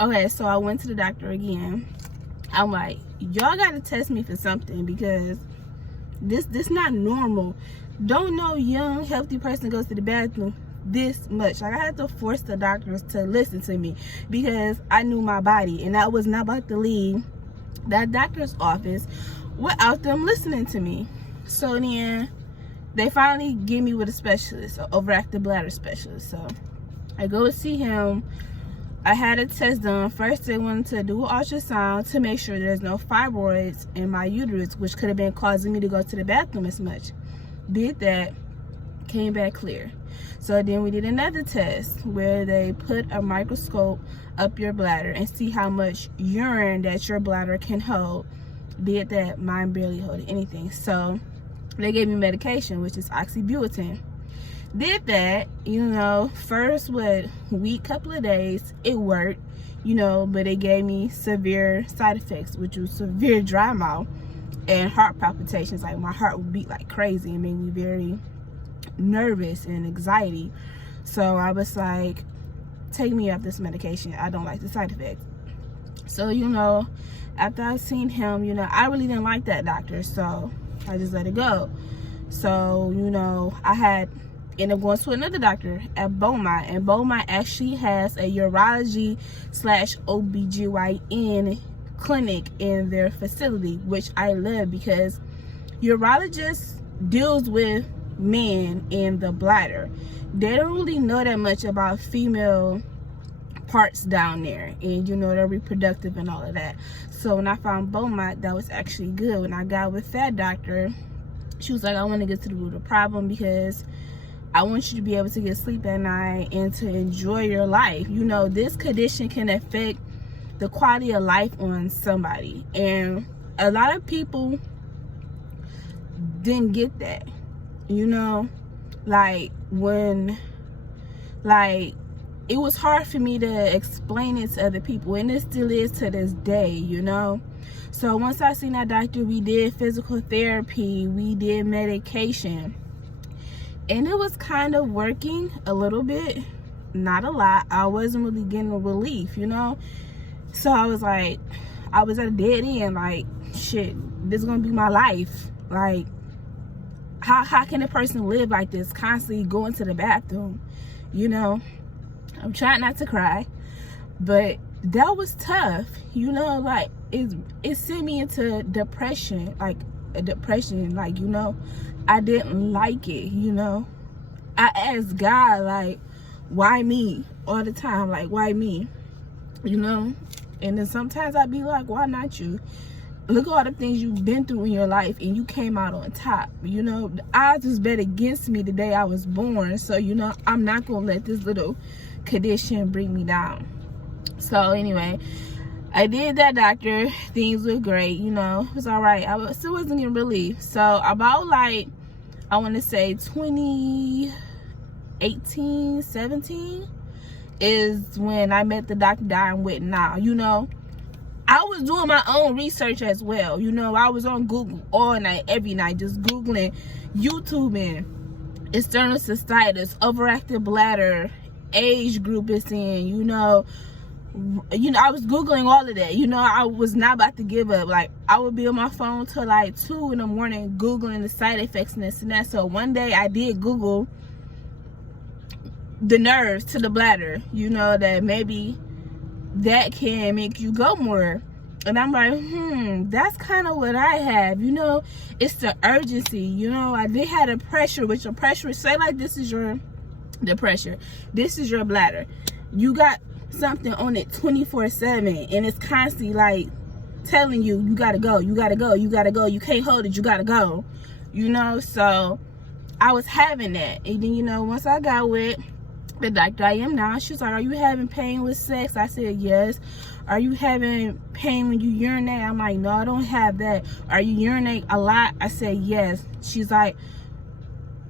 Okay, so I went to the doctor again. I'm like, y'all gotta test me for something, because this not normal. Don't no young healthy person goes to the bathroom this much. Like, I had to force the doctors to listen to me, because I knew my body, and I was not about to leave that doctor's office without them listening to me. So then they finally get me with a specialist, an overactive bladder specialist. So I go see him. I had a test done. First, they wanted to do an ultrasound to make sure there's no fibroids in my uterus, which could have been causing me to go to the bathroom as much. Did that, came back clear. So then we did another test where they put a microscope up your bladder and see how much urine that your bladder can hold. Did that, mine barely held anything. So they gave me medication, which is oxybutynin. Did that, you know, first couple of days, it worked, you know, but it gave me severe side effects, which was severe dry mouth and heart palpitations. Like, my heart would beat like crazy and made me very nervous and anxiety. So I was like, take me off this medication. I don't like the side effects. So, you know, after I seen him, you know, I really didn't like that doctor, so I just let it go. So, you know, I ended up going to another doctor at Beaumont, and Beaumont actually has a urology / OBGYN clinic in their facility, which I love, because urologist deals with men in the bladder. They don't really know that much about female parts down there, and you know, they're reproductive and all of that. So when I found Beaumont, that was actually good. When I got with that doctor, she was like, I want to get to the root of the problem, because I want you to be able to get sleep at night and to enjoy your life. You know, this condition can affect the quality of life on somebody, and a lot of people didn't get that. You know, like, it was hard for me to explain it to other people, and it still is to this day, you know. So once I seen that doctor, we did physical therapy, we did medication, and it was kind of working a little bit, not a lot. I wasn't really getting a relief, you know. So I was like, I was at a dead end, like, shit, this is gonna be my life. Like, how can a person live like this, constantly going to the bathroom, you know? I'm trying not to cry, but that was tough, you know. Like, it sent me into depression, like a depression, like, you know, I didn't like it, you know. I asked God, like, why me all the time? Like, why me, you know? And then sometimes I'd be like, why not you? Look at all the things you've been through in your life, and you came out on top, you know. The odds was bet against me the day I was born, so, you know, I'm not gonna let this little condition bring me down. So anyway, I did that doctor. Things were great, you know. It was all right. I still wasn't getting relief. So about, like, I want to say 2018, 17 is when I met the doctor that I'm with now, you know. I was doing my own research as well, you know. I was on Google all night, every night, just Googling, YouTubing, external cystitis, overactive bladder, age group it's in, you know. I was Googling all of that, you know. I was not about to give up. Like, I would be on my phone till like 2 in the morning Googling the side effects and this and that. So one day I did Google the nerves to the bladder, you know, that maybe that can make you go more. And I'm like, that's kind of what I have, you know. It's the urgency, you know. I did have the pressure, which the pressure, say like this is the pressure, this is your bladder, you got something on it 24/7, and it's constantly like telling you, you gotta go, you gotta go, you gotta go, you can't hold it, you gotta go, you know. So I was having that. And then, you know, once I got with the doctor I am now, she was like, are you having pain with sex? I said yes. Are you having pain when you urinate? I'm like, no, I don't have that. Are you urinate a lot? I said yes. She's like,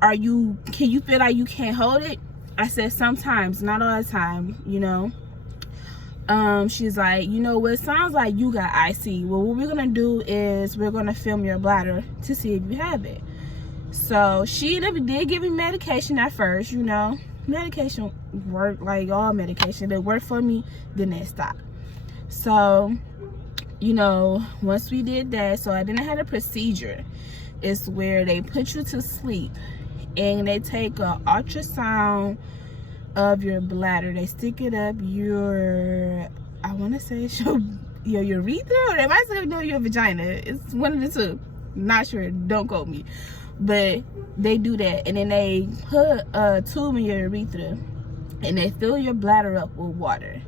can you feel like you can't hold it? I said sometimes, not all the time, you know. She's like, you know what, sounds like you got IC. Well, what we're gonna do is we're gonna film your bladder to see if you have it. So she did give me medication at first, you know. Medication worked, like all medication. It worked for me, then it stopped. So, you know, once we did that, so I didn't have a procedure. It's where they put you to sleep and they take a ultrasound of your bladder. They stick it up your, I want to say it's your urethra, or they might say no, your vagina. It's one of the two. Not sure. Don't quote me. But they do that, and then they put a tube in your urethra, and they fill your bladder up with water.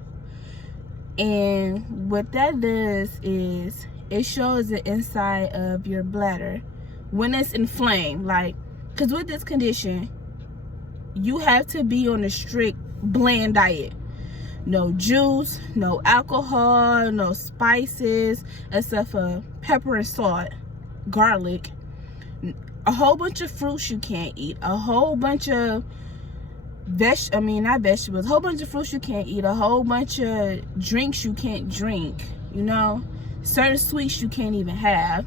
And what that does is it shows the inside of your bladder when it's inflamed. Like, because with this condition, you have to be on a strict bland diet. No juice, no alcohol, no spices, except for pepper and salt, garlic, a whole bunch of fruits you can't eat, a whole bunch of a whole bunch of fruits you can't eat, a whole bunch of drinks you can't drink, you know, certain sweets you can't even have.